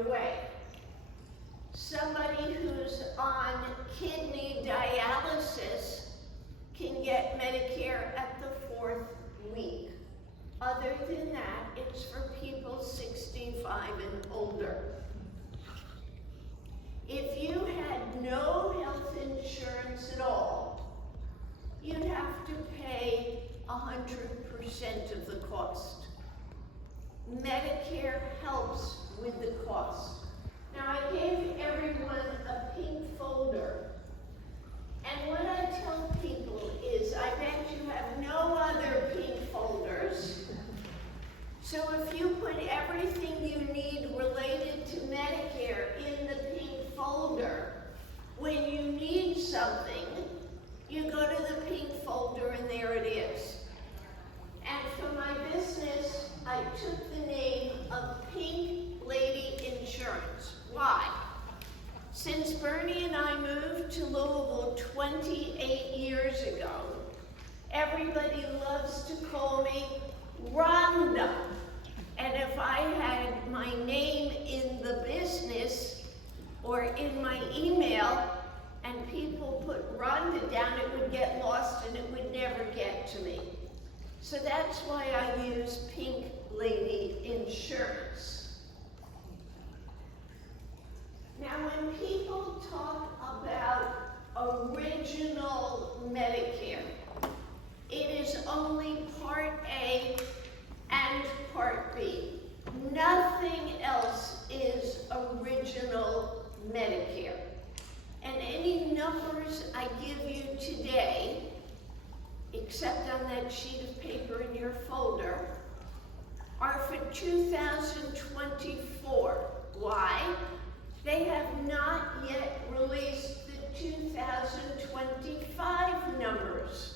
away. Somebody who's on kidney dialysis can get Medicare at the 4th week. Other than that, it's for people 65 and older. If you had no health insurance at all, you'd have to pay 100% of the cost. Medicare helps with the cost. Now, I gave everyone a pink folder, and what I tell people is, I bet you have no other pink folders. So if you put everything you need related to Medicare in the pink folder, when you need something, you go to the pink folder and there it is. And for my business, I took the name of Pink Lady Insurance. Why? Since Bernie and I moved to Louisville 28 years ago, everybody loves to call me Rhonda. And if I had my name in the business or in my email and people put Rhonda down, it would get lost and it would never get to me. So that's why I use Pink Lady Insurance. Now, when people talk about original Medicare, it is only Part A and Part B. Nothing else is original Medicare. And any numbers I give you today, except on that sheet of paper in your folder, are for 2024. Why? They have not yet released the 2025 numbers.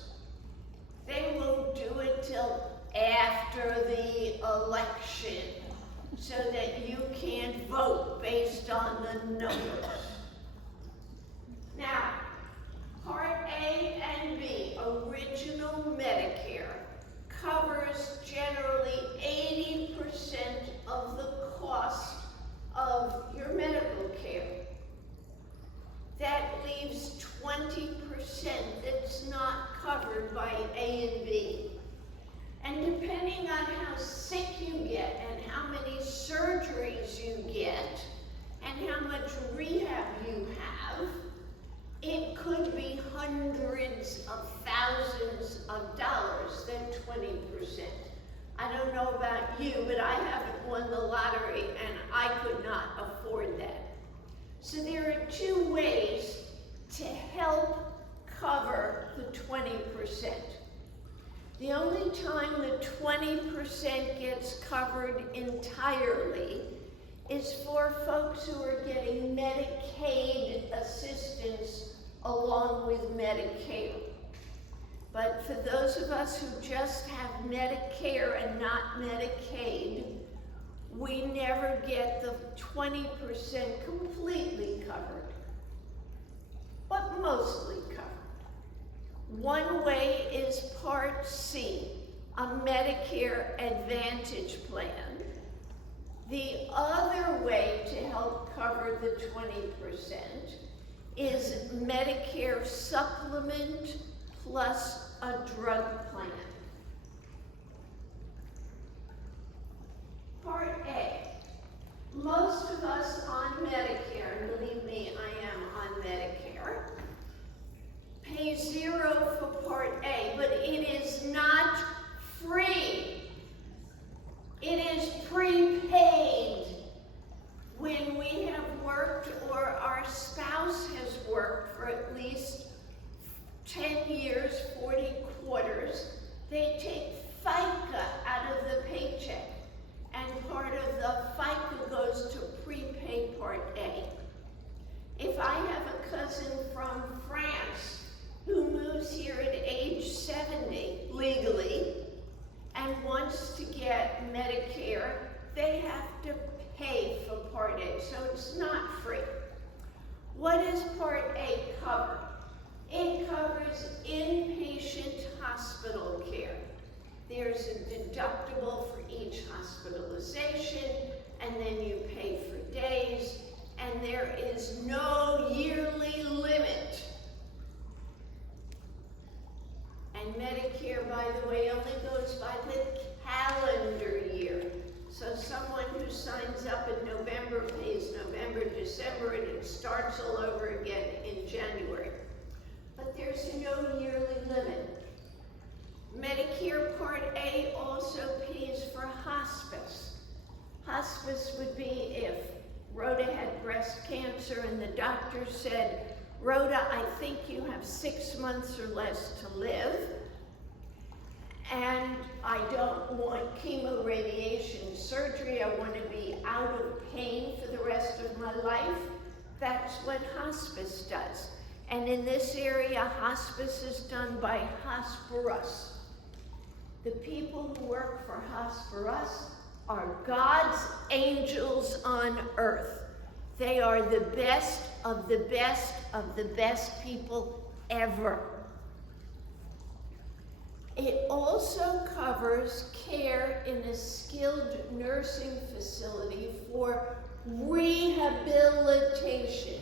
They won't do it till after the election, so that you can't vote based on the numbers. Now, Part A and B, original Medicare, covers generally 80% of the cost of your medical care. That leaves 20% that's not covered by A and B. And depending on how sick you get and how many surgeries you get and how much rehab you have, it could be hundreds of thousands of dollars, then 20%. I don't know about you, but I haven't won the lottery and I could not afford that. So there are two ways to help cover the 20%. The only time the 20% gets covered entirely is for folks who are getting Medicaid assistance along with Medicare. But for those of us who just have Medicare and not Medicaid, we never get the 20% completely covered, but mostly covered. One way is Part C, a Medicare Advantage plan. The other way to help cover the 20% is Medicare Supplement plus a drug plan. Part A. Most of us on Medicare, and believe me, I am on Medicare, pay zero for Part A, but it is not free. It is prepaid. When we have worked or our spouse has worked for at least 10 years, 40 quarters, they take FICA out of the paycheck, and part of the FICA goes to prepaid Part A. If I have a cousin from France who moves here at age 70 legally and wants to get Medicare, they have to pay for Part A, so it's not free. What does Part A cover? It covers inpatient hospital care. There's a deductible for each hospitalization, and then you pay for days. and there is no yearly limit. And Medicare, by the way, only goes by the calendar year. So someone who signs up in November pays November, December, and it starts all over again in January. But there's no yearly limit. Medicare Part A also pays for hospice. Hospice would be if Rhoda had breast cancer and the doctor said, Rhoda, I think you have 6 months or less to live, and I don't want chemoradiation surgery. I want to be out of pain for the rest of my life. That's what hospice does. And in this area, hospice is done by Hospice. The people who work for Hospice are God's angels on earth. They are the best of the best of the best people ever. It also covers care in a skilled nursing facility for rehabilitation.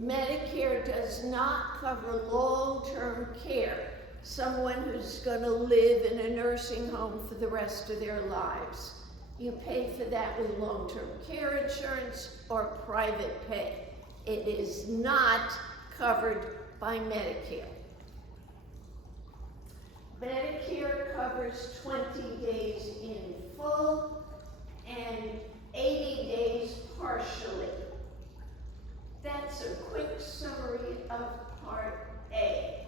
Medicare does not cover long-term care, someone who's going to live in a nursing home for the rest of their lives. You pay for that with long-term care insurance or private pay. It is not covered by Medicare. Medicare covers 20 days in full and 80 days partially. That's a quick summary of Part A.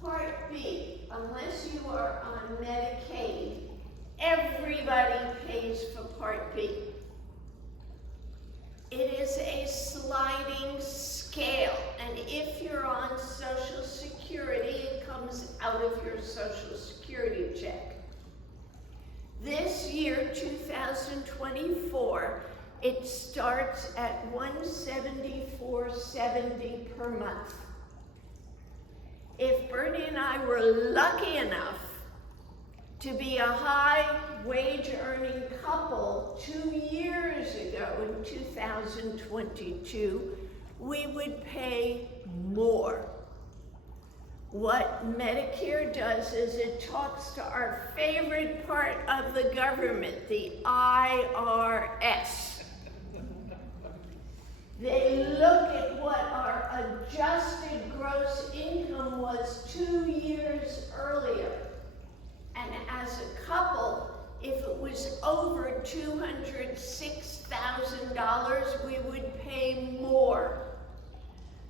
Part B, unless you are on Medicaid, everybody pays for Part B. It is a sliding scale, and if you're on Social Security, it comes out of your Social Security check. This year, 2024, it starts at $174.70 per month. If Bernie and I were lucky enough to be a high wage earning couple 2 years ago in 2022, we would pay more. What Medicare does is it talks to our favorite part of the government, the IRS. They look at what our adjusted gross income was 2 years earlier. And as a couple, if it was over $206,000, we would pay more.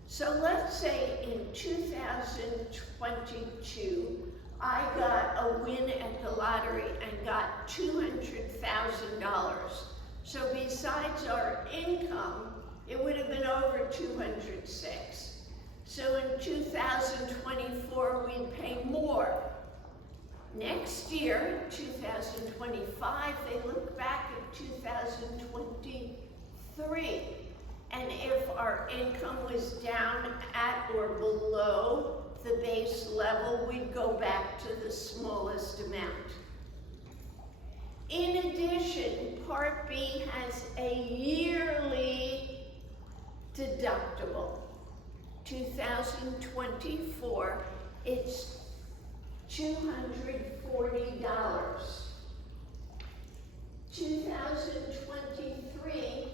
So let's say in 2022, I got a win at the lottery and got $200,000. So besides our income, it would have been over 206. So in 2024, we'd pay more. Next year, 2025, they look back at 2023. And if our income was down at or below the base level, we'd go back to the smallest amount. In addition, Part B has a yearly deductible. 2024, it's $240. 2023,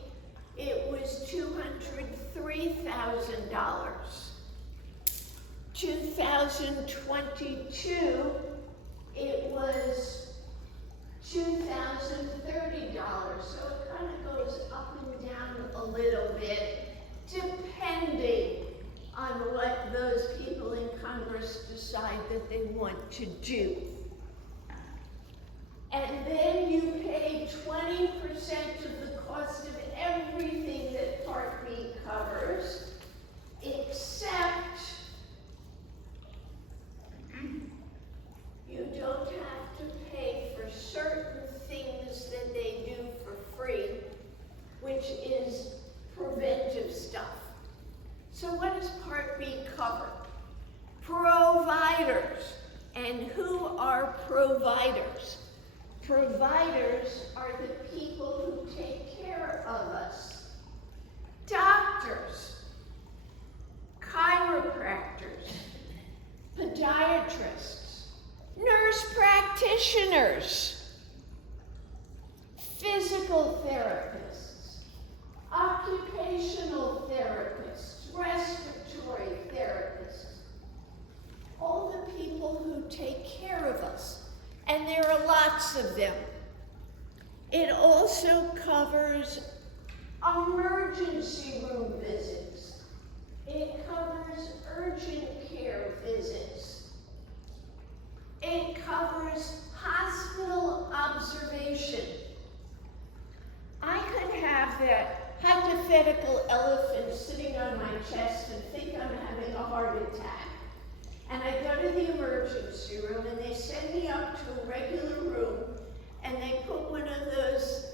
it was $203,000. 2022, it was $2,030. So it kind of goes up and down a little bit, depending on what those people in Congress decide that they want to do. And then you pay 20% of the cost of everything that Part B covers, except you don't have to pay for certain things that they do for free, which is preventive stuff. So what does Part B cover? Providers. And who are providers? Providers physical therapists, occupational therapists, respiratory therapists, all the people who take care of us, and there are lots of them. It also covers emergency room visits. It covers urgent care visits. It covers hospital observation. I could have that hypothetical elephant sitting on my chest and think I'm having a heart attack. And I go to the emergency room and they send me up to a regular room and they put one of those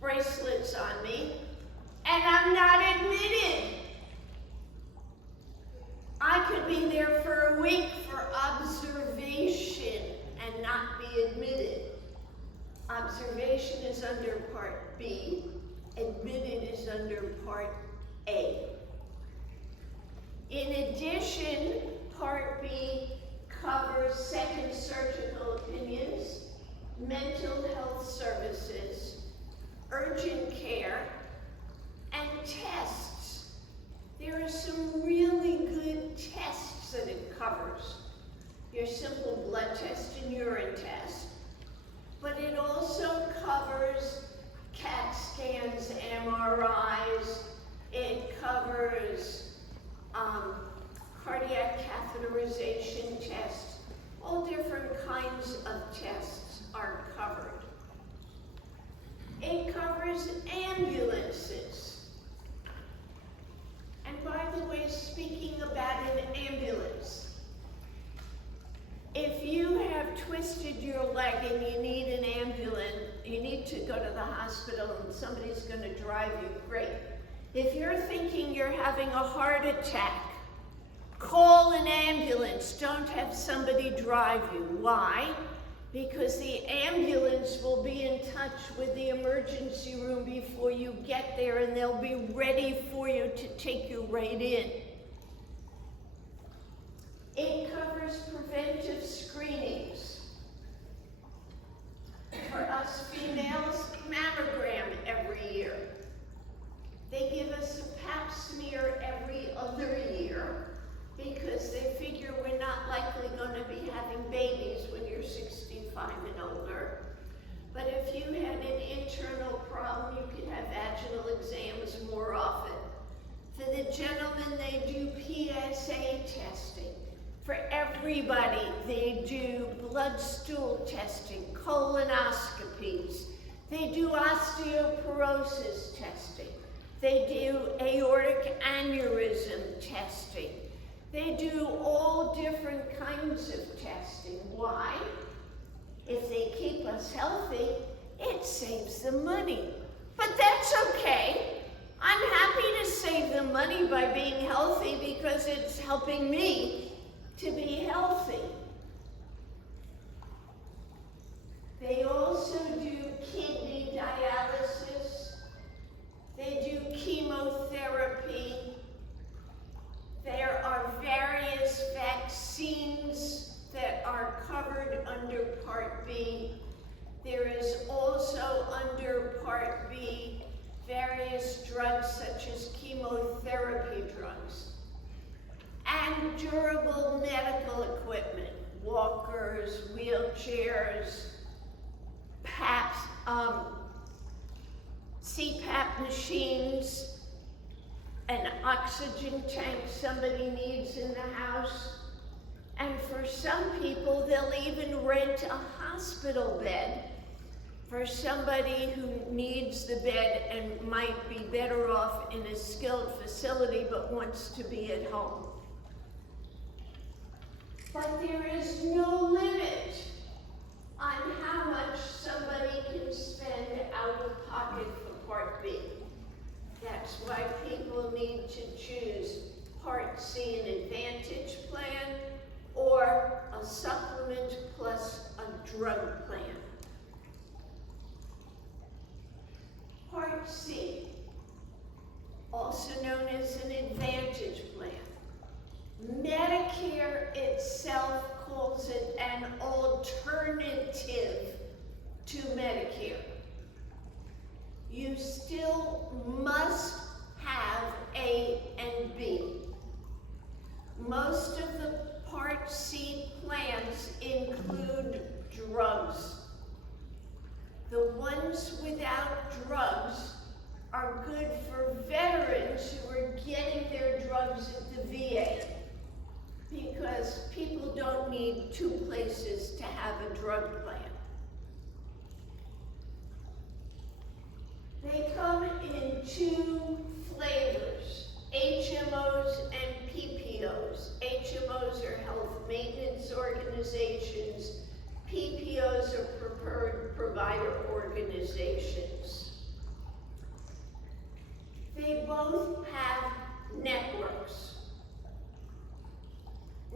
bracelets on me and I'm not admitted. I could be there for a week for observation and not be admitted. Observation is under Part B. Admitted is under Part A. In addition, Part B covers second surgical opinions, mental health services, urgent care, and tests. There are some really good tests that it covers. Your simple blood test and urine test. But it also covers CAT scans, MRIs. It covers cardiac catheterization tests. All different kinds of tests are covered. It covers ambulances. And by the way, speaking about an ambulance, if you have twisted your leg and you need an ambulance, you need to go to the hospital and somebody's going to drive you, great. If you're thinking you're having a heart attack, call an ambulance. Don't have somebody drive you. Why? Because the ambulance will be in touch with the emergency room before you get there and they'll be ready for you to take you right in. It covers preventive screenings. For us females, mammogram every year. They give us a pap smear every other year because they figure we're not likely going to be having babies when you're 65 and older. But if you had an internal problem, you could have vaginal exams more often. For the gentlemen, they do PSA testing. For everybody, they do blood stool testing, colonoscopies. They do osteoporosis testing. They do aortic aneurysm testing. They do all different kinds of testing. Why? If they keep us healthy, it saves them money. But that's okay. I'm happy to save them money by being healthy because it's helping me to be healthy. They also do kidney dialysis. They do chemotherapy. There are various vaccines that are covered under Part B. There is also under Part B various drugs such as chemotherapy drugs and durable medical equipment, walkers, wheelchairs, CPAP machines, an oxygen tank somebody needs in the house. And for some people, they'll even rent a hospital bed for somebody who needs the bed and might be better off in a skilled facility but wants to be at home. But there is no limit on how much somebody can spend out of pocket for Part B. That's why people need to choose Part C, an Advantage plan, or a supplement plus a drug plan. Part C, also known as an Advantage plan. Medicare itself calls it an alternative to Medicare. you still must have A and B. Most of the Part C plans include drugs. The ones without drugs are good for veterans who are getting their drugs at the VA, because people don't need two places to have a drug plan. They come in two flavors, HMOs and PPOs. HMOs are health maintenance organizations. PPOs are preferred provider organizations. They both have networks.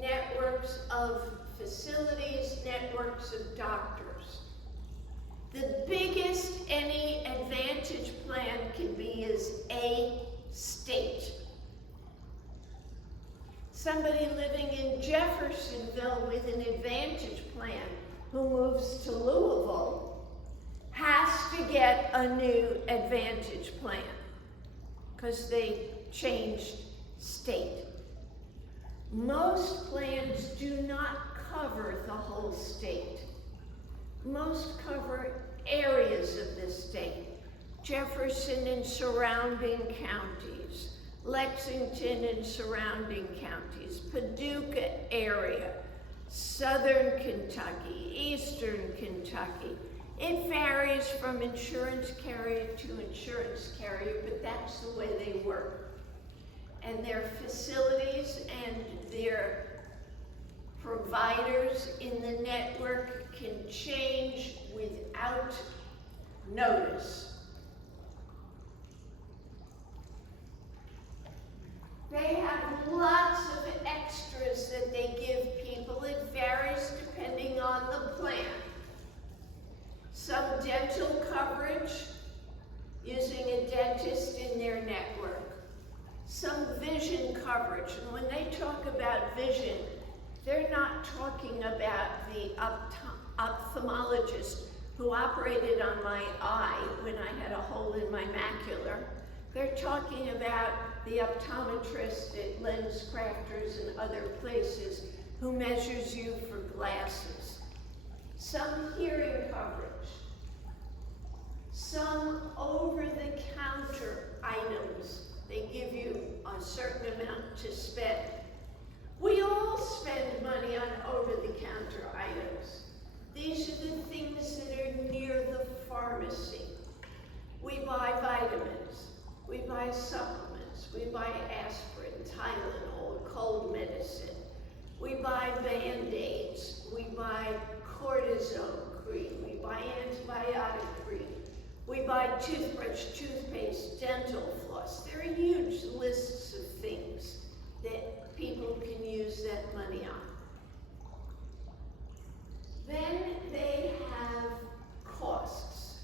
Networks of facilities, networks of doctors. The biggest any Advantage plan can be is a state. Somebody living in Jeffersonville with an Advantage plan who moves to Louisville has to get a new Advantage plan because they changed state. Most plans do not cover the whole state. Most cover areas of the state. Jefferson and surrounding counties, Lexington and surrounding counties, Paducah area, southern Kentucky, eastern Kentucky. It varies from insurance carrier to insurance carrier, but that's the way they work. And their facilities and their providers in the network can change without notice. They have lots of extras that they give people. It varies depending on the plan. Some dental coverage, using a dentist in their network. Some vision coverage, and when they talk about vision, they're not talking about the ophthalmologist who operated on my eye when I had a hole in my macular. They're talking about the optometrist at Lens Crafters and other places who measures you for glasses. Some hearing coverage. Some over-the-counter items. They give you a certain amount to spend. We all spend money on over-the-counter items. These are the things that are near the pharmacy. We buy vitamins, we buy supplements, we buy aspirin, Tylenol, cold medicine. We buy Band-Aids, we buy cortisone cream, we buy antibiotic cream. We buy toothbrush, toothpaste, dental floss. There are huge lists of things that people can use that money on. Then they have costs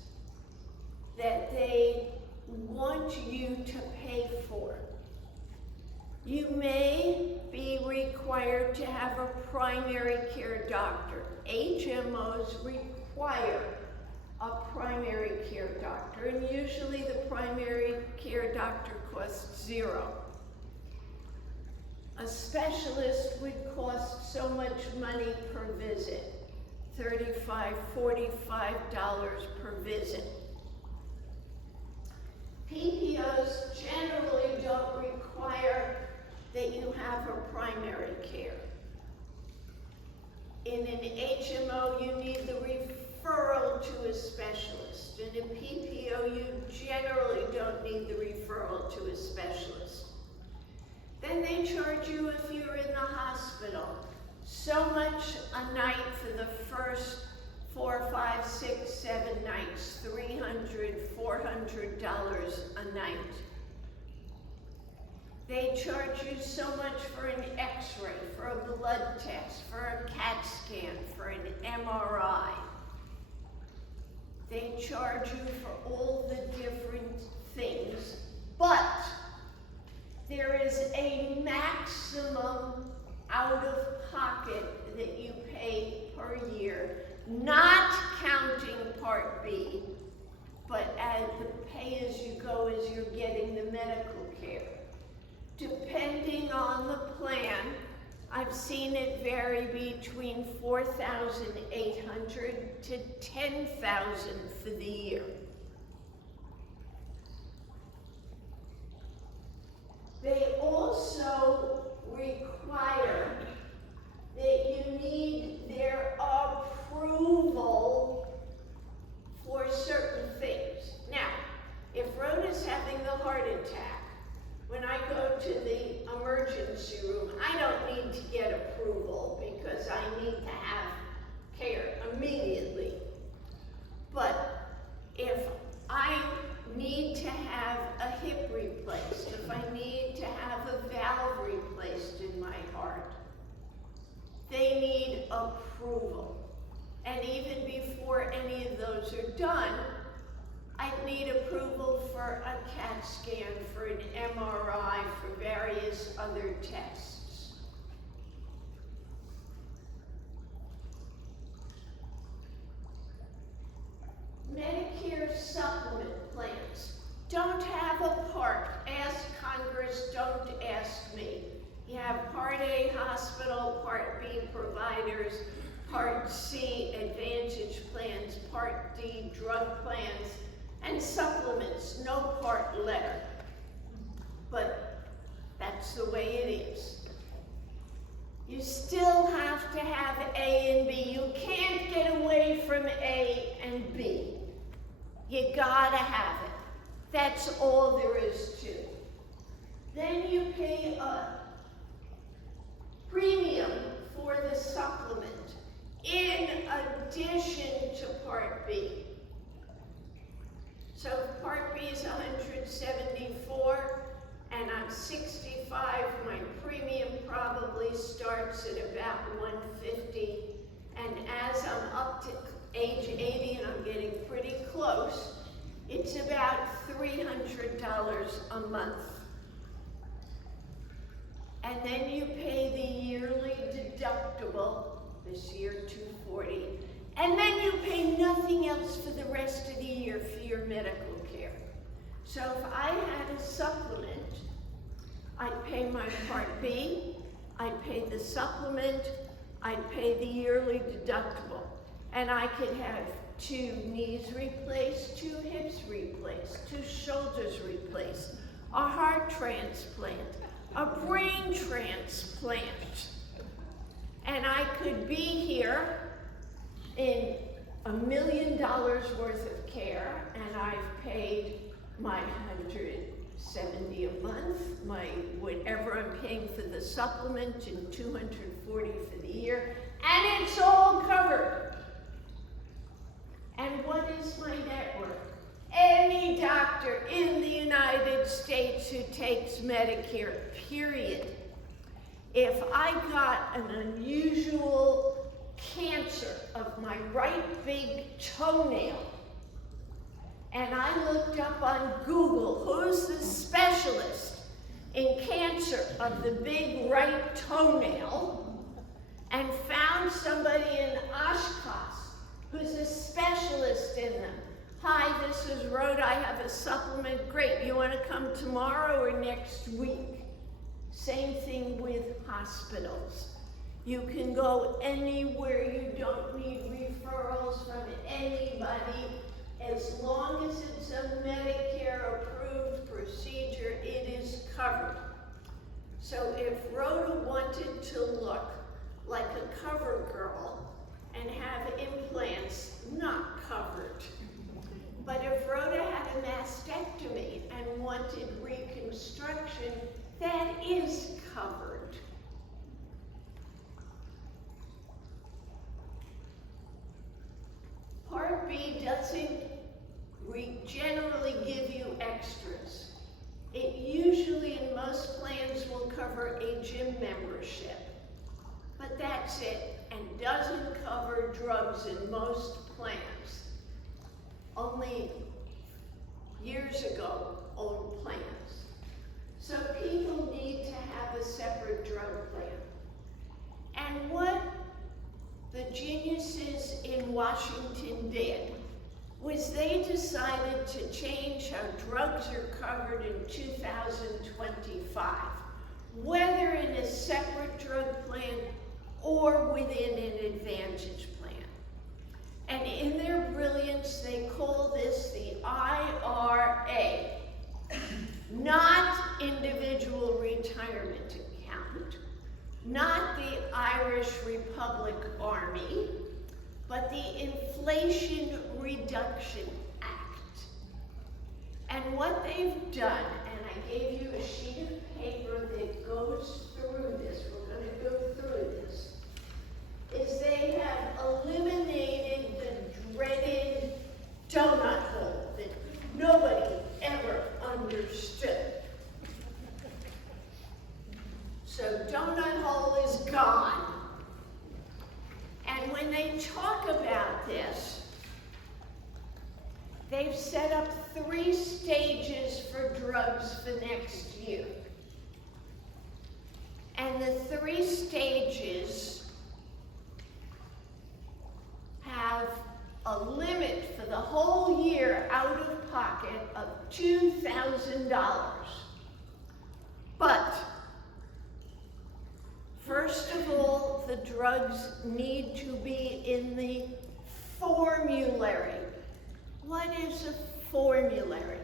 that they want you to pay for. You may be required to have a primary care doctor. HMOs require a primary care doctor, and usually the primary care doctor costs $0. A specialist would cost so much money per visit, $35, $45 per visit. PPOs generally don't require that you have a primary care. In an HMO, you need the referral to a specialist. In a PPO, you generally don't need the referral to a specialist. Then they charge you if you're in the hospital. So much a night for the first 4, 5, 6, 7 nights, $300, $400 a night. They charge you so much for an X-ray, for a blood test, for a CAT scan, for an MRI. They charge you for all the different things, but there is a maximum out-of-pocket that you pay per year, not counting Part B, but as the as you're getting the medical care. Depending on the plan, I've seen it vary between $4,800 to $10,000 for the year. They also require that you need their approval for certain things. Now, if Rhoda's having the heart attack, when I go to the emergency room, I don't need to get approval because I need to have care immediately. But if I need to have a hip replaced, if I need to have a valve replaced in my heart, they need approval. And even before any of those are done, I'd need approval for a CAT scan, for an MRI, for various other tests. Medicare supplement plans don't have a part. Ask Congress, don't ask me. You have Part A hospital, Part B providers, Part C advantage plans, Part D drug plans, and supplements, no part letter. But that's the way it is. You still have to have A and B. You can't get away from A and B. You gotta have it. That's all there is to it. Then you pay a premium for the supplement in addition to Part B. So if Part B is $174 and I'm 65, my premium probably starts at about $150. And as I'm up to age 80 and I'm getting pretty close, it's about $300 a month. And then you pay the yearly deductible, this year $240, and then you pay nothing else for the rest of the year for your medical care. So if I had a supplement, I'd pay my Part B, I'd pay the supplement, I'd pay the yearly deductible, and I could have 2 knees replaced, 2 hips replaced, 2 shoulders replaced, a heart transplant, a brain transplant. And I could be here in $1 million worth of care, and I've paid my $170 a month, my whatever I'm paying for the supplement, and $240 for the year, and it's all covered. And what is my network? Any doctor in the United States who takes Medicare, period. If I got an unusual cancer of my right big toenail, and I looked up on Google, who's the specialist in cancer of the big right toenail, and found somebody in Oshkosh who's a specialist in them. Hi, this is Rhoda, I have a supplement. Great, you want to come tomorrow or next week? Same thing with hospitals. You can go anywhere, you don't need referrals from anybody. As long as it's a Medicare approved procedure, it is covered. So if Rhoda wanted to look like a cover girl and have implants, not covered. But if Rhoda had a mastectomy and wanted reconstruction, that is covered. Part B doesn't generally give you extras. It usually, in most plans, will cover a gym membership. But that's it, and doesn't cover drugs in most plans. Only years ago, old plans. So people need to have a separate drug plan. And what the geniuses in Washington did was they decided decided to change how drugs are covered in 2025, whether in a separate drug plan or within an Advantage plan. And in their brilliance, they call this the IRA, not Individual Retirement Account, not the Irish Republic Army, but the Inflation Reduction Act. And what they've done, and I gave you a sheet of paper that goes through this, we're going to go through this, is they have eliminated the dreaded donut hole that nobody ever understood. So donut hole is gone. And when they talk about this, they've set up 3 stages for drugs for next year. And the 3 stages have a limit for the whole year out of pocket of $2,000. But first of all, the drugs need to be in the formulary. What is a formulary?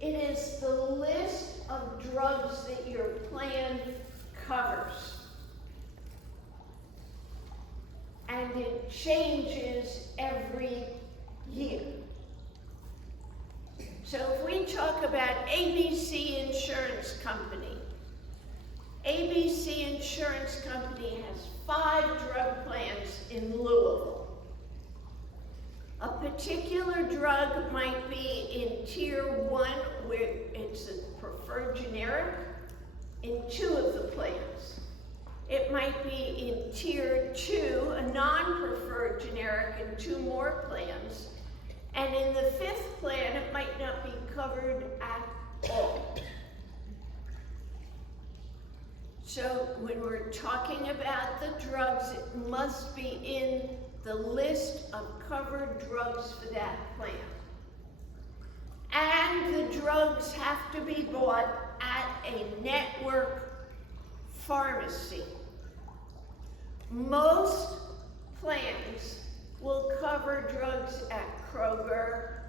It is the list of drugs that your plan covers. And it changes every year. So if we talk about ABC Insurance Company, ABC Insurance Company has 5 drug plans in Louisville. A particular drug might be in Tier 1, where it's a preferred generic, in 2 of the plans. It might be in Tier 2, a non-preferred generic, in 2 more plans. And in the 5th plan, it might not be covered at all. So when we're talking about the drugs, it must be in the list of covered drugs for that plan. And the drugs have to be bought at a network pharmacy. Most plans will cover drugs at Kroger,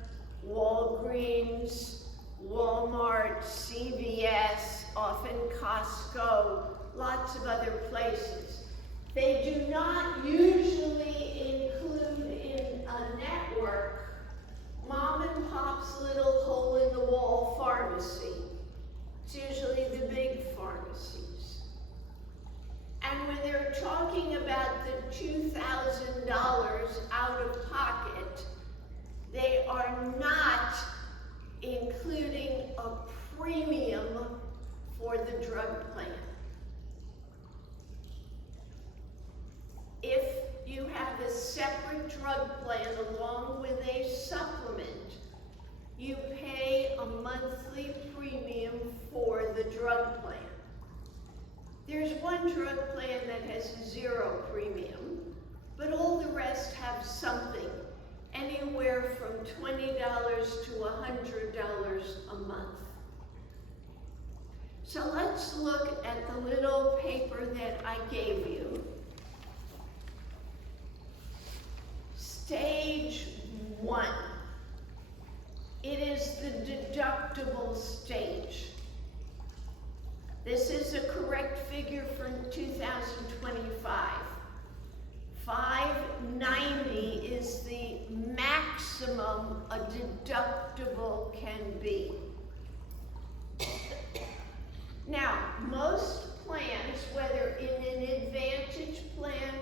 Walgreens, Walmart, CVS, often Costco, lots of other places. They do not usually include in a network mom and pop's little hole-in-the-wall pharmacy. It's usually the big pharmacies. And when they're talking about the $2,000 out of pocket, they are not including a premium for the drug plan. If you have a separate drug plan along with a supplement, you pay a monthly premium for the drug plan. There's one drug plan that has 0 premium, but all the rest have something, anywhere from $20 to $100 a month. So let's look at the little paper that I gave you. Stage 1. It is the deductible stage. This is a correct figure for 2025. $590 is the maximum a deductible can be. Now, most plans, whether in an Advantage plan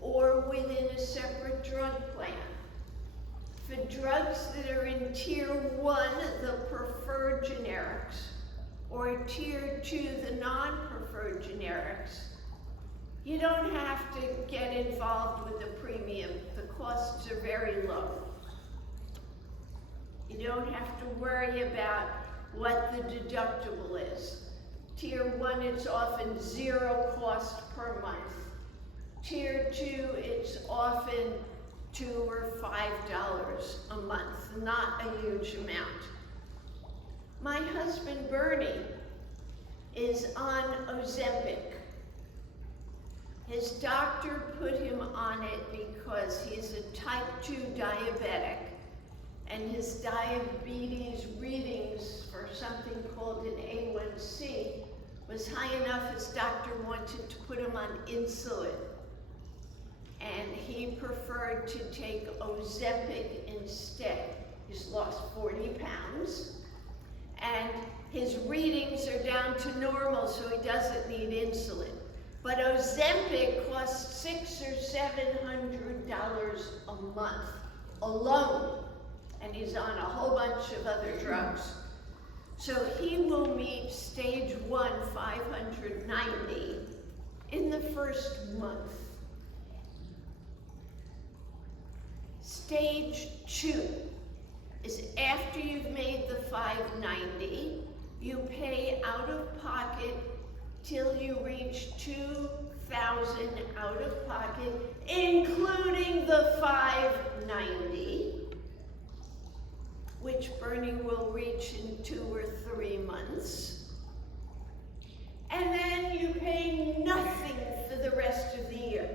or within a separate drug plan, for drugs that are in Tier 1, the preferred generics, or Tier 2, the non-preferred generics, you don't have to get involved with the premium. The costs are very low. You don't have to worry about what the deductible is. Tier 1, it's often 0 cost per month. Tier 2, it's often $2 or $5 a month, not a huge amount. My husband Bernie is on Ozempic. His doctor put him on it because he's a type 2 diabetic, and his diabetes readings for something called an A1C was high enough his doctor wanted to put him on insulin. And he preferred to take Ozempic instead. He's lost 40 pounds, and his readings are down to normal, so he doesn't need insulin. But Ozempic costs $600 or $700 a month alone, and he's on a whole bunch of other drugs. So he will meet stage 1, 590, in the first month. Stage 2 is after you've made the 590, you pay out of pocket till you reach 2,000 out of pocket, including the 590, which Bernie will reach in 2 or 3 months. And then you pay nothing for the rest of the year.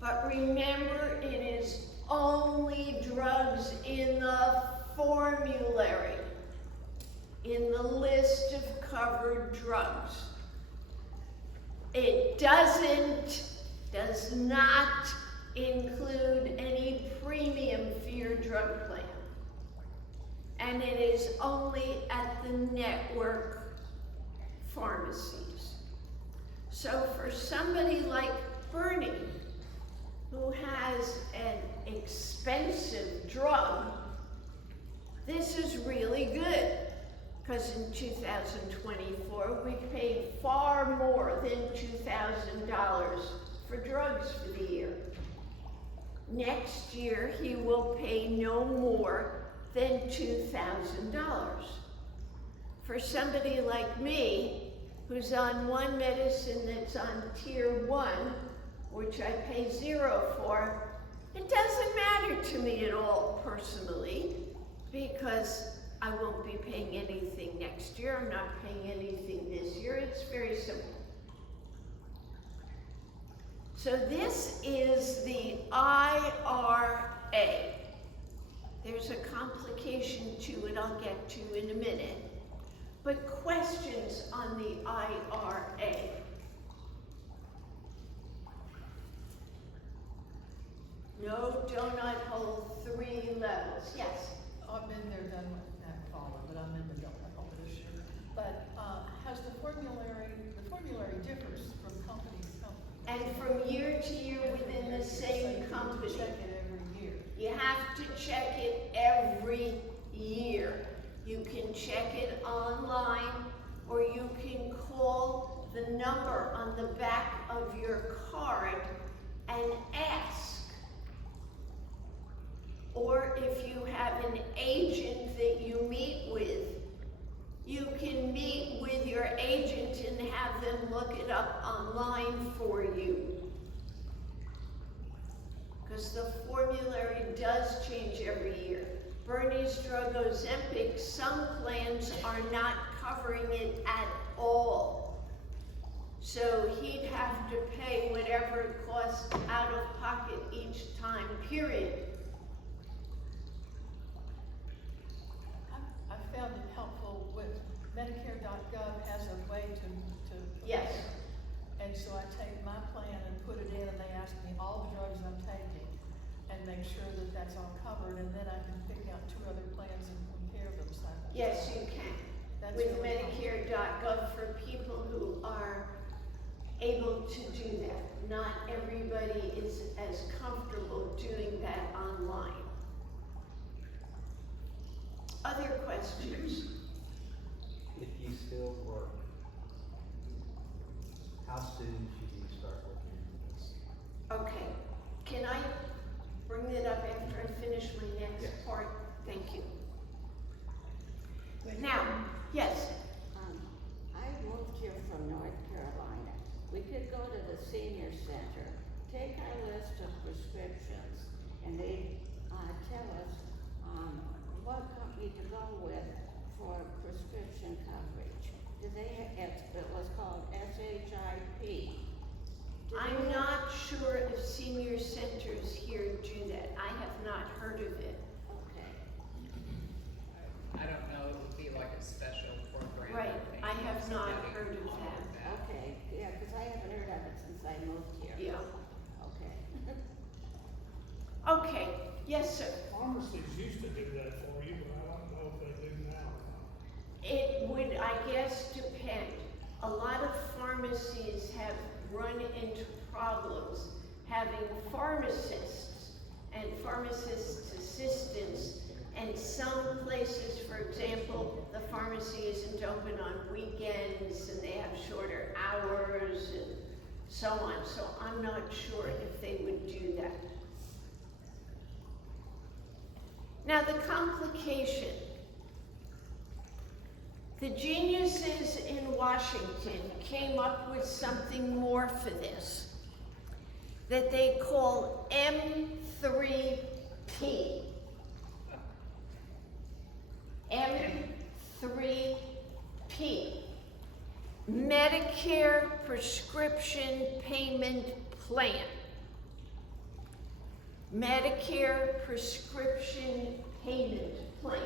But remember, it is only drugs in the formulary, in the list of covered drugs. It does not include any premium for your drug plan. And it is only at the network pharmacies. So for somebody like Bernie, who has an expensive drug, this is really good, because in 2024 we paid far more than $2,000 for drugs for the year. Next year he will pay no more than $2,000. For somebody like me, who's on one medicine that's on tier 1, which I pay 0 for, it doesn't matter to me at all personally, because I won't be paying anything next year. I'm not paying anything this year. It's very simple. So this is the IRA. There's a complication to it I'll get to in a minute. But questions on the IRA? No donut hole, 3 levels. Yes? I've been there, done that column, but I'm in the donut hole this year. But has the formulary differs from company to company? And from year to year within the same company. You check it every year. You have to check it every year. You can check it online, or you can call the number on the back of your card and ask. Or if you have an agent that you meet with, you can meet with your agent and have them look it up online for you. Because the formulary does change every year. Bernie's drug Ozempic, some plans are not covering it at all. So he'd have to pay whatever it costs out of pocket each time, period. I found it helpful with Medicare.gov has a way to Yes. And so I take my plan and put it in, and they ask me all the drugs I'm taking and make sure that that's all covered, and then I can pick out 2 other plans and compare them side by side. Yes, you can. That's With really Medicare.gov for people who are able to do that. Not everybody is as comfortable doing that online. Other questions? If you still work, how soon should you start looking into this? Okay. Can I bring it up after I finish my next Yes. part? Thank you. Now, yes. I moved here from North Carolina. We could go to the senior center take our list of prescriptions and they, tell us, what company to go with for prescription coverage. Do they, it was called SHIP. I'm not sure if senior centers here do that. I have not heard of it. Okay, I don't know, it would be like a special program. Right, thing. I have not Somebody heard of all that. okay, yeah, cause I haven't heard of it since I moved here. Yeah. Okay. Okay, yes, sir. Pharmacies used to do that for you, but I don't know if they do now or not. It would, I guess, depend. A lot of pharmacies have run into problems having pharmacists and pharmacists' assistants, and some places, for example, the pharmacy isn't open on weekends and they have shorter hours and so on. So I'm not sure if they would do that. Now the complication. The geniuses in Washington came up with something more for this that they call M3P. M3P. Medicare Prescription Payment Plan. Medicare Prescription Payment Plan.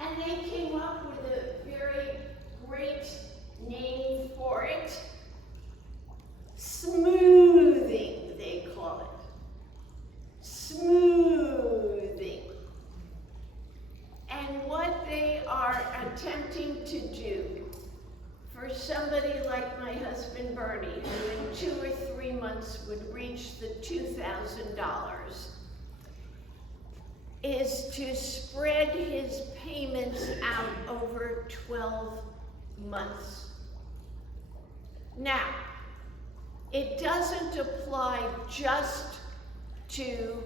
And they came up with a very great name for it. Smoothing, they call it. Smoothing. And what they are attempting to do for somebody like my husband Bernie, who in 2 or 3 months would reach the $2,000, is to spread his payments out over 12 months. Now, it doesn't apply just to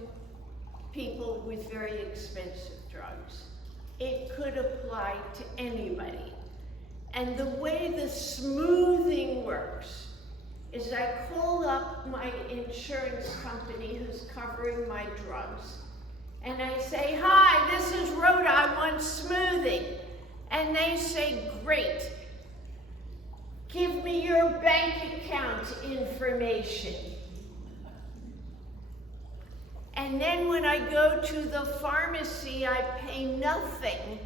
people with very expensive drugs. It could apply to anybody. And the way the smoothing works is I call up my insurance company who's covering my drugs, and I say, "Hi, this is Rhoda, I want smoothing." And they say, "Great. Give me your bank account information." And then when I go to the pharmacy, I pay nothing,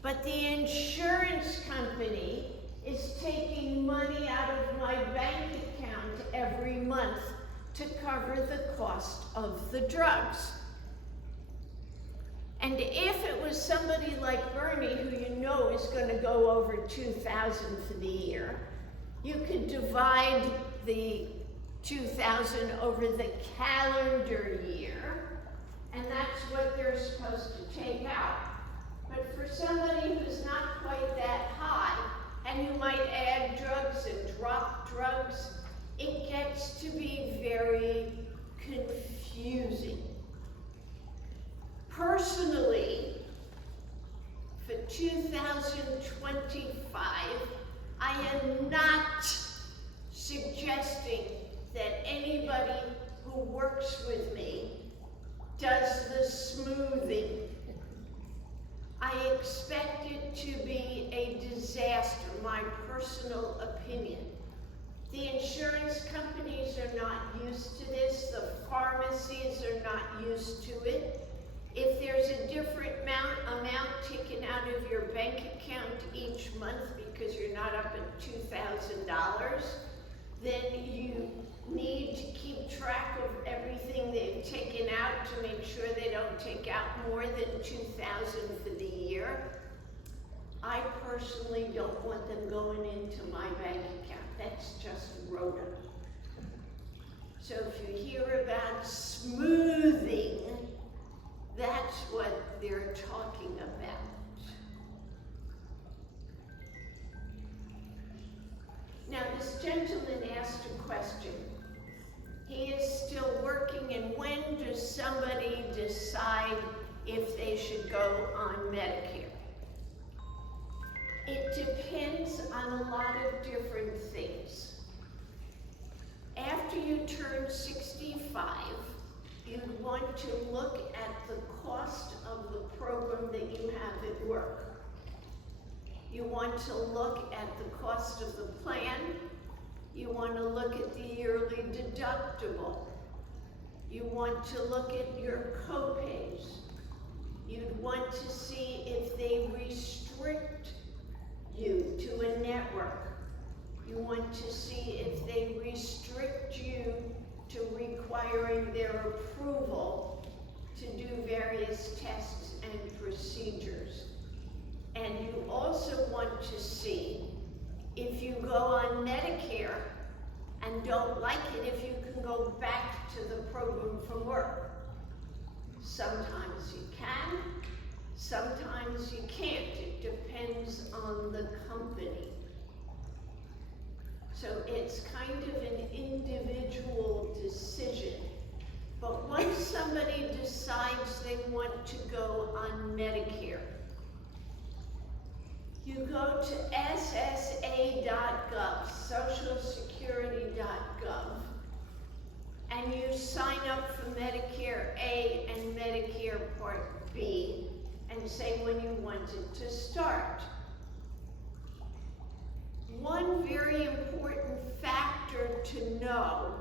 but the insurance company is taking money out of my bank account every month to cover the cost of the drugs. And if it was somebody like Bernie, who you know is going to go over 2,000 for the year, you could divide the 2,000 over the calendar year, and that's what they're supposed to take out. But for somebody who's not quite that high, and who might add drugs and drop drugs, it gets to be very confusing. Personally, for 2025, I am not suggesting that anybody who works with me does the smoothing. I expect it to be a disaster, my personal opinion. The insurance companies are not used to this. The pharmacies are not used to it. If there's a different amount taken out of your bank account each month because you're not up at $2,000, then you need to keep track of everything they've taken out to make sure they don't take out more than $2,000 for the year. I personally don't want them going into my bank account. That's just Rhoda. So if you hear about smoothing, that's what they're talking about. Now, this gentleman asked a question. He is still working, and when does somebody decide if they should go on Medicare? It depends on a lot of different things. After you turn 65, you'd want to look at the cost of the program that you have at work. You want to look at the cost of the plan. You want to look at the yearly deductible. You want to look at your copays. You'd want to see if they restrict you to a network. You want to see if they restrict you to requiring their approval to do various tests and procedures. And you also want to see if you go on Medicare and don't like it, if you can go back to the program from work. Sometimes you can, sometimes you can't. It depends on the company. So it's kind of an individual decision. But once somebody decides they want to go on Medicare, you go to ssa.gov, socialsecurity.gov, and you sign up for Medicare A and Medicare Part B, and say when you want it to start. One very important factor to know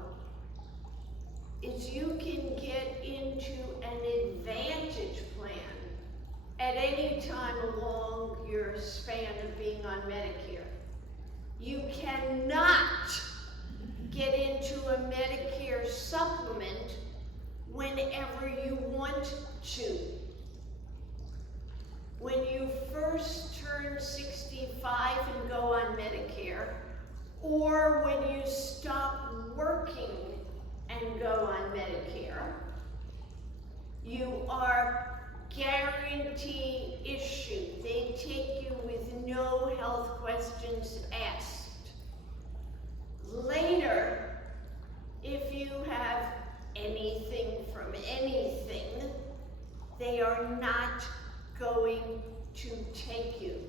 is you can get into an Advantage plan at any time along your span of being on Medicare. You cannot get into a Medicare supplement whenever you want to. When you first turn 65 and go on Medicare, or when you stop working and go on Medicare, you are guarantee issued. They take you with no health questions asked. Later, if you have anything from anything, they are not going to take you.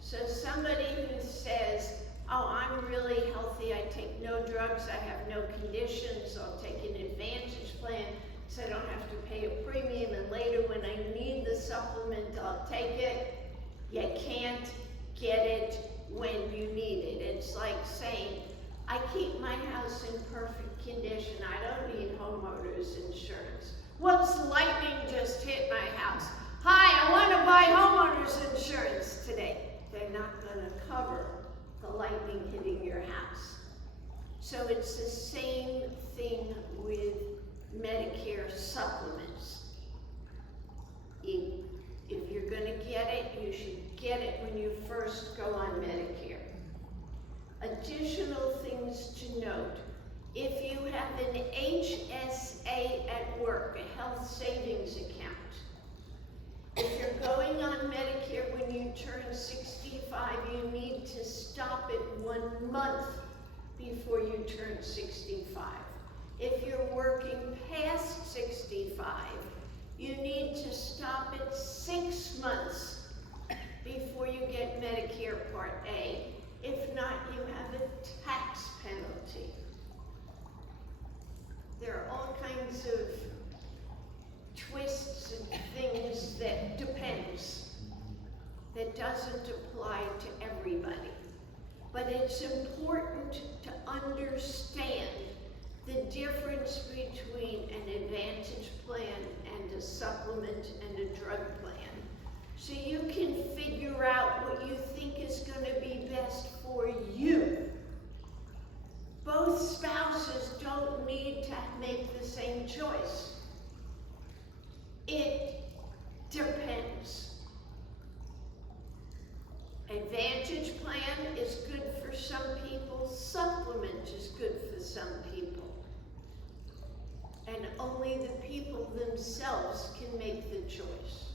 So somebody who says, oh, I'm really healthy, I take no drugs, I have no conditions, I'll take an Advantage plan, so I don't have to pay a premium, and later when I need the supplement, I'll take it. You can't get it when you need it. It's like saying, I keep my house in perfect condition, I don't need homeowners insurance. Whoops, lightning just hit my house. Hi, I want to buy homeowners insurance today. They're not going to cover the lightning hitting your house. So it's the same thing with Medicare supplements. If you're going to get it, you should get it when you first go on Medicare. Additional things to note. If you have an HSA at work, a health savings account, if you're going on Medicare when you turn 65, you need to stop it 1 month before you turn 65. If you're working past 65, you need to stop it 6 months before you get Medicare Part A. If not, you have a tax penalty. There are all kinds of twists and things that depends, that doesn't apply to everybody. But it's important to understand the difference between an Advantage plan and a supplement and a drug plan, so you can figure out what you think is going to be best for you. Both spouses don't need to make the same choice. It depends. Advantage plan is good for some people, supplement is good for some people. And only the people themselves can make the choice.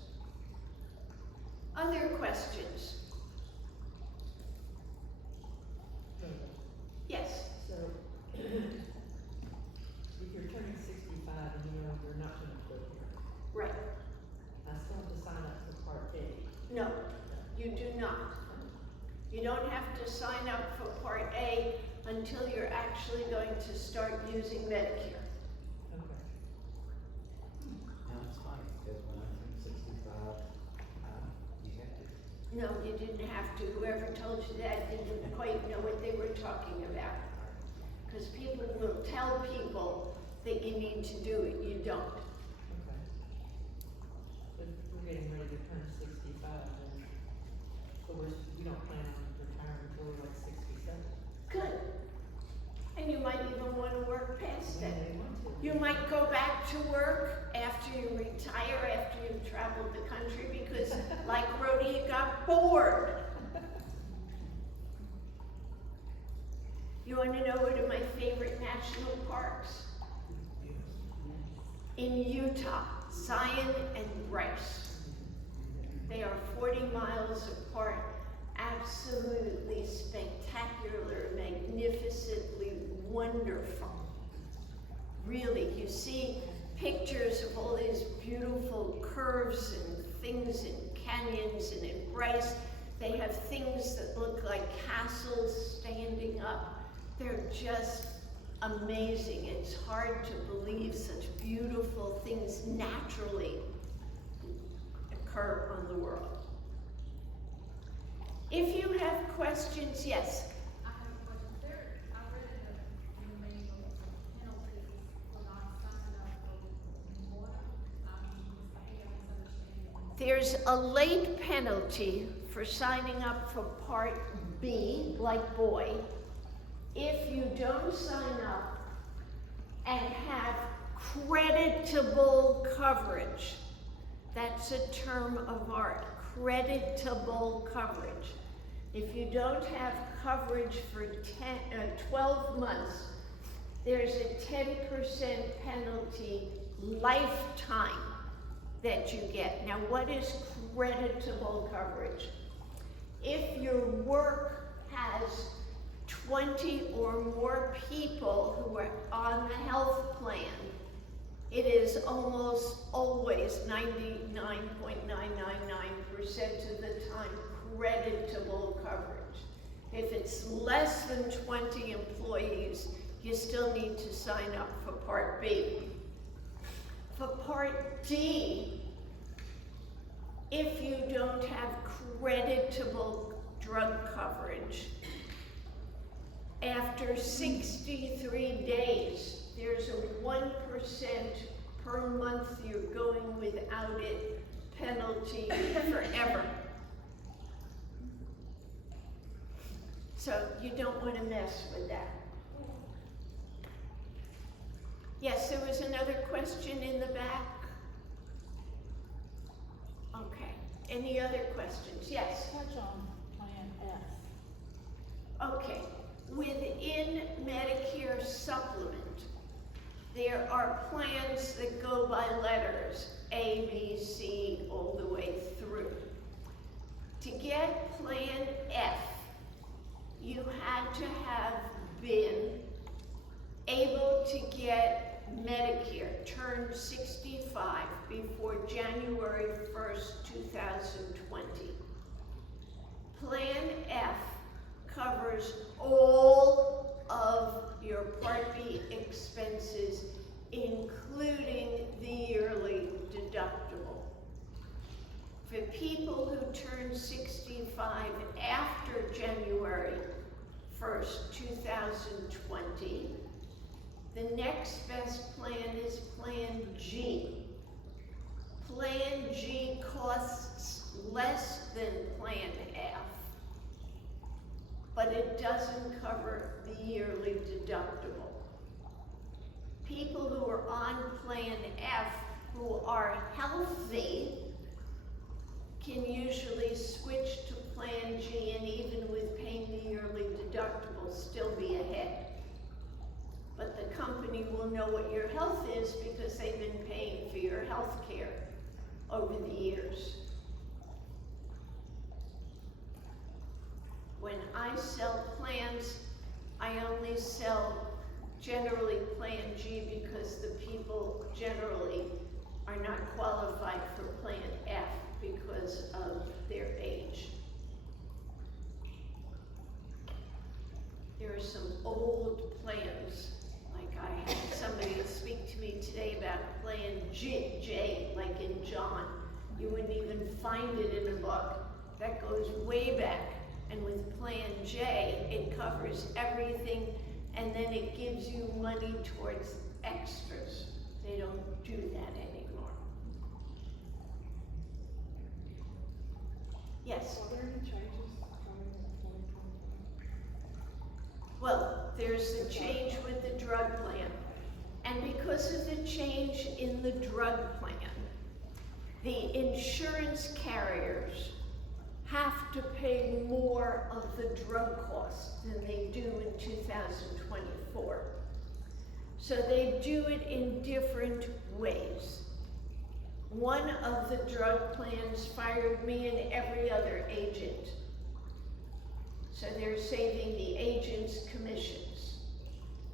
Other questions? Yes? So, if you're turning 65 and you're not going to live here, Right. I still have to sign up for Part A. No, you do not. You don't have to sign up for Part A until you're actually going to start using Medicare. Okay. Now, it's funny, because when I turned 65, you had to. No, you didn't have to. Whoever told you that didn't quite know what they were talking about. Because people will tell people that you need to do it, you don't. Okay. But we're getting ready to turn 65, and so we don't plan on retiring until we're like 67. Good. And you might even want to work past When it. they want to. You might go back to work after you retire, after you've traveled the country, because like Rhoda, you got bored. You want to know one of my favorite national parks? In Utah, Zion and Bryce. They are 40 miles apart, absolutely spectacular, magnificently wonderful. Really, you see pictures of all these beautiful curves and things and canyons, and in Bryce, they have things that look like castles standing up. They're just amazing. It's hard to believe such beautiful things naturally occur on the world. If you have questions, yes. I have a question. I read in the manual penalties for not signing up for water. I think I misunderstand. There's a late penalty for signing up for Part B, like boy, if you don't sign up and have creditable coverage. That's a term of art, creditable coverage. If you don't have coverage for 12 months, there's a 10% penalty lifetime that you get. Now, what is creditable coverage? If your work has 20 or more people who are on the health plan, it is almost always 99.999% of the time creditable coverage. If it's less than 20 employees, you still need to sign up for Part B. For Part D, if you don't have creditable drug coverage, after 63 days, there's a 1% per month you're going without it penalty forever. So you don't want to mess with that. Yes, there was another question in the back. Okay, any other questions? Yes? Touch on Plan F. Okay, within Medicare Supplement, there are plans that go by letters, A, B, C, all the way through. To get Plan F, you had to have been able to get Medicare, turned 65 before January 1st, 2020. Plan F covers all of your Part B expenses, including the yearly deductible. For people who turn 65 after January 1st, 2020, the next best plan is Plan G. Plan G costs less than Plan F, but it doesn't cover the yearly deductible. People who are on Plan F who are healthy can usually switch to Plan G, and even with paying the yearly deductible, still be ahead. But the company will know what your health is because they've been paying for your health care over the years. When I sell plans, I only sell generally Plan G because the people generally are not qualified for Plan F because of their age. There are some You wouldn't even find it in a book. That goes way back. And with Plan J, it covers everything, and then it gives you money towards extras. They don't do that anymore. Yes? Are there any changes coming in 2025? Well, there's the change with the drug plan. And because of the change in the drug plan, the insurance carriers have to pay more of the drug costs than they do in 2024. So they do it in different ways. One of the drug plans fired me and every other agent. So they're saving the agents' commissions.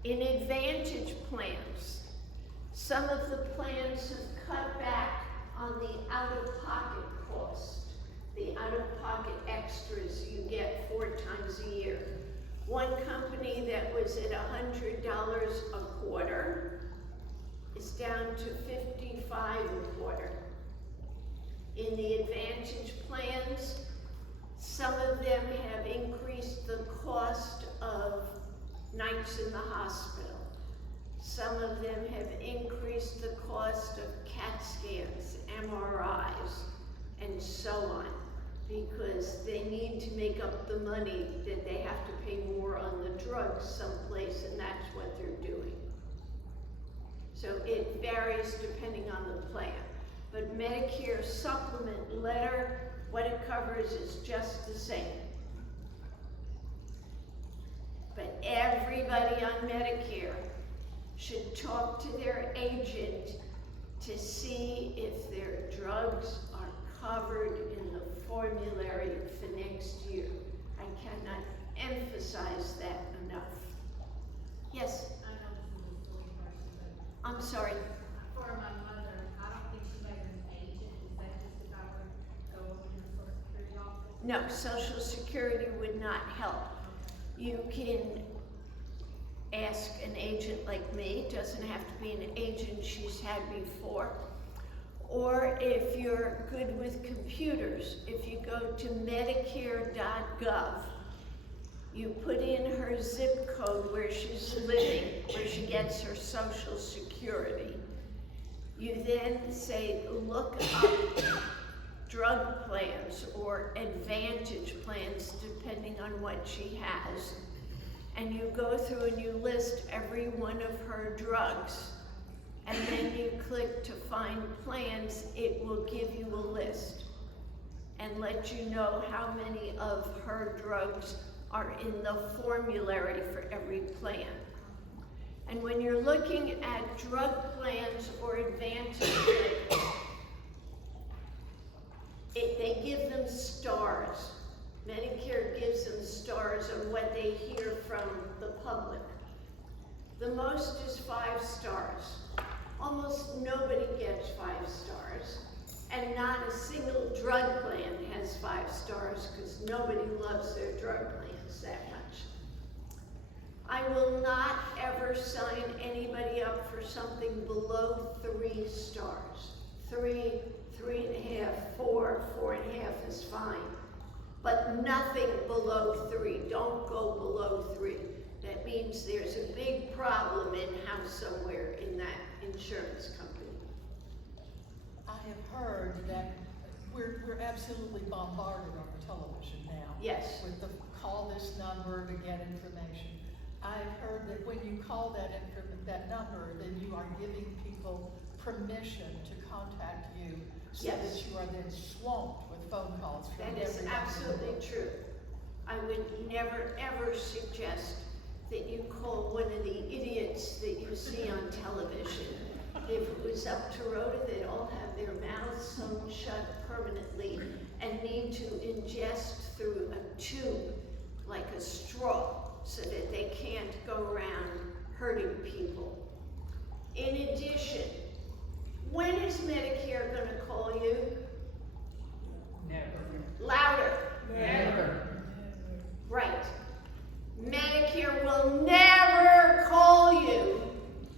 In Advantage plans, some of the plans have cut back on the out-of-pocket cost, the out-of-pocket extras you get 4 times a year. One company that was at $100 a quarter is down to $55 a quarter. In the Advantage plans, some of them have increased the cost of nights in the hospital. Some of them have increased the cost of CAT scans, MRIs, and so on, because they need to make up the money that they have to pay more on the drugs someplace, and that's what they're doing. So it varies depending on the plan. But Medicare supplement letter, what it covers is just the same. But everybody on Medicare should talk to their agent to see if their drugs are covered in the formulary for next year. I cannot emphasize that enough. Yes, I know this is a silly question, but I'm sorry. for my mother, I don't think she has an agent. Is that just if I were to go over to the Social Security office? No, Social Security would not help. You can ask an agent like me, doesn't have to be an agent she's had before. Or if you're good with computers, if you go to Medicare.gov, you put in her zip code where she's living, where she gets her Social Security. You then say, look up drug plans or Advantage plans, depending on what she has. And you go through and you list every one of her drugs. And then you click to find plans, it will give you a list and let you know how many of her drugs are in the formulary for every plan. And when you're looking at drug plans or Advantage plans, they give them stars. Medicare gives them stars on what they hear from the public. The most is 5 stars. Almost nobody gets 5 stars, and not a single drug plan has 5 stars because nobody loves their drug plans that much. I will not ever sign anybody up for something below 3 stars. 3, 3.5, 4, 4.5 is fine. But nothing below 3. Don't go below 3. That means there's a big problem in-house somewhere in that insurance company. I have heard that we're absolutely bombarded on the television now. Yes. With the call this number to get information. I've heard that when you call that number, then you are giving people permission to contact you, so Yes. that you are then swamped with phone calls from That is everyone in the absolutely world. true. I would never ever suggest that you call one of the idiots that you see on television. If it was up to Rhoda, they'd all have their mouths sewn shut permanently and need to ingest through a tube like a straw so that they can't go around hurting people. In addition, when is Medicare going to call you? Never. Louder. Never. Right. Medicare will never call you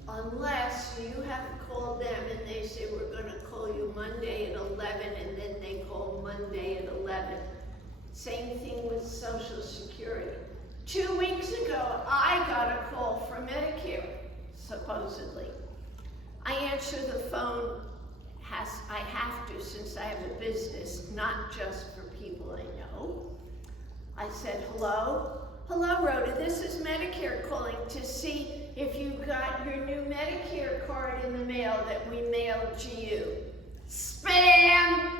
unless you have called them and they say, we're going to call you Monday at 11 and then 2 weeks ago, I got a call from Medicare, supposedly. I answer the phone, I have to since I have a business, not just for people I know. I said, hello? Hello, Rhoda, this is Medicare calling to see if you got your new Medicare card in the mail that we mailed to you. Spam!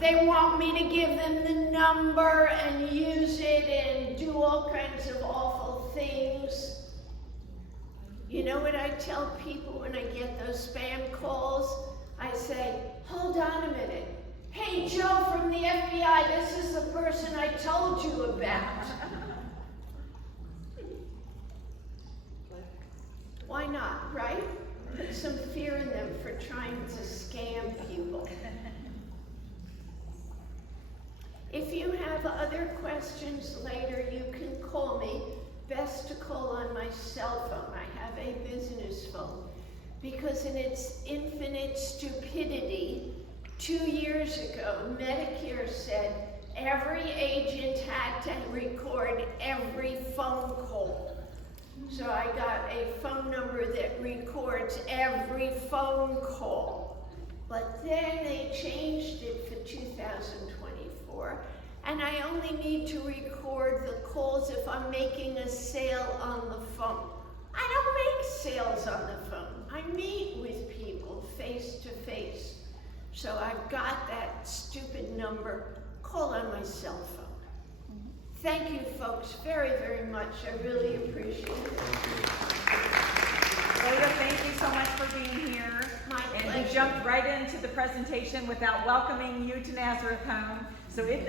They want me to give them the number and use it and do all kinds of awful things. You know what I tell people when I get those spam calls? I say, hold on a minute. Hey, Joe from the FBI, this is the person I told you about. Why not, right? Put some fear in them for trying to scam people. If you have other questions later, you can call me. Best to call on my cell phone. I have a business phone. Because in its infinite stupidity, 2 years ago, Medicare said every agent had to record every phone call. So I got a phone number that records every phone call. But then they changed it for 2024, and I only need to record the calls if I'm making a sale on the phone. I don't make sales on the phone. I meet with people face to face. So I've got that stupid number. Call on my cell phone. Thank you, folks, very, very much. I really appreciate it. Rhoda, thank you so much for being here. My And pleasure. you jumped right into the presentation without welcoming you to Nazareth Home. So if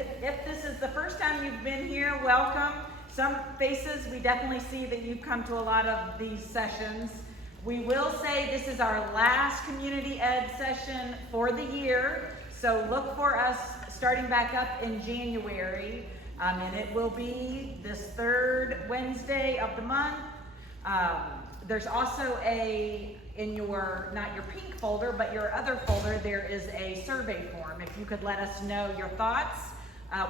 this is the first time you've been here, welcome. Some faces, we definitely see that you've come to a lot of these sessions. We will say this is our last community ed session for the year. So look for us starting back up in January. And it will be this third Wednesday of the month. There's also in your, not your pink folder, but your other folder, there is a survey form. If you could let us know your thoughts.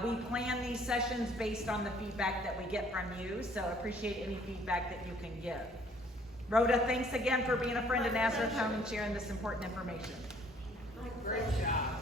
We plan these sessions based on the feedback that we get from you, so appreciate any feedback that you can give. Rhoda, thanks again for being a friend of Nazareth Home and sharing this important information. My Great pleasure. job.